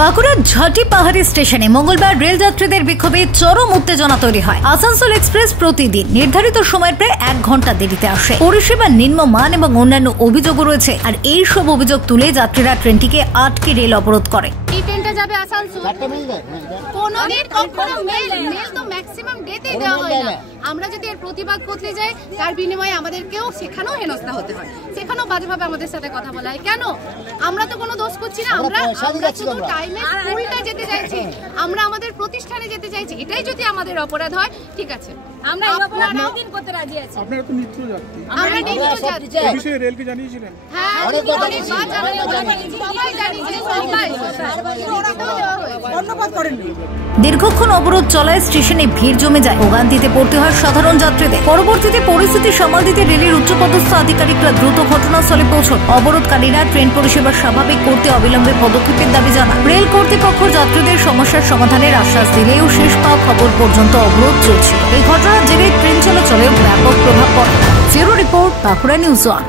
বাঁকুড়ার ঝাঁটি পাহাড়ি স্টেশনে মঙ্গলবার রেল যাত্রীদের বিক্ষোভে চরম উত্তেজনা তৈরি হয়। আসানসোল এক্সপ্রেস প্রতিদিন নির্ধারিত সময়ের প্রায় 1 ঘন্টা দেরিতে আসে, পরিষেবার নিম্নমান এবং অন্যান্য অভিযোগও রয়েছে। আর এই সব অভিযোগ তুলে যাত্রীরা ট্রেনটিকে আটকে রেল অবরোধ করে। এই ট্রেনটা যাবে আসানসোল, কোনোদিন কখনো মেল তো ম্যাক্সিমাম ডেতে দেওয়া হয় না। আমরা যদি এর প্রতিবাদ করতে যাই, তার বিনিময়ে আমাদেরকেও সেখানেও হেনস্থা হতে হয়, সেখানেও বাজেভাবে আমাদের সাথে কথা বলা হয়। কেন? আমরা তো কোনো দোষ করছি না, আমরা শুধু টাইমে স্কুলটা যেতে চাইছি, আমরা আমাদের প্রতিষ্ঠানে যেতে চাইছি। এটাই যদি আমাদের অপরাধ হয়, ঠিক আছে, আমরা এই অপরাধ দিন করতে রাজি আছি। আপনারা তো নিত্য যাত্রী, আমরা নিত্য যাত্রী। এই বিষয়ে রেলকে জানিয়েছিলেন? হ্যাঁ, অনেকবার জানিয়েছি, সবাই জানিয়েছে, সবাই ধন্যবাদ করেননি। দীর্ঘক্ষণ অবরোধ চলায় স্টেশনে ভিড় জমে যায়, ভোগান্তিতে পড়তে হয় সাধারণ যাত্রীদের। পরবর্তীতে পরিস্থিতি সামাল দিতে রেলের উচ্চপদস্থ আধিকারিকরা দ্রুত ঘটনাস্থলে পৌঁছন। অবরোধকারীরা ট্রেন পরিষেবা স্বাভাবিক করতে অবিলম্বে পদক্ষেপের দাবি জানান। রেল কর্তৃপক্ষ যাত্রীদের সমস্যার সমাধানের আশ্বাস দিলেও শেষ পাওয়া খবর পর্যন্ত অবরোধ চলছিল। এই ঘটনার জেরে ট্রেন চলাচলেও ব্যাপক প্রভাব পড়ে। Bureau report, Bankura news 1।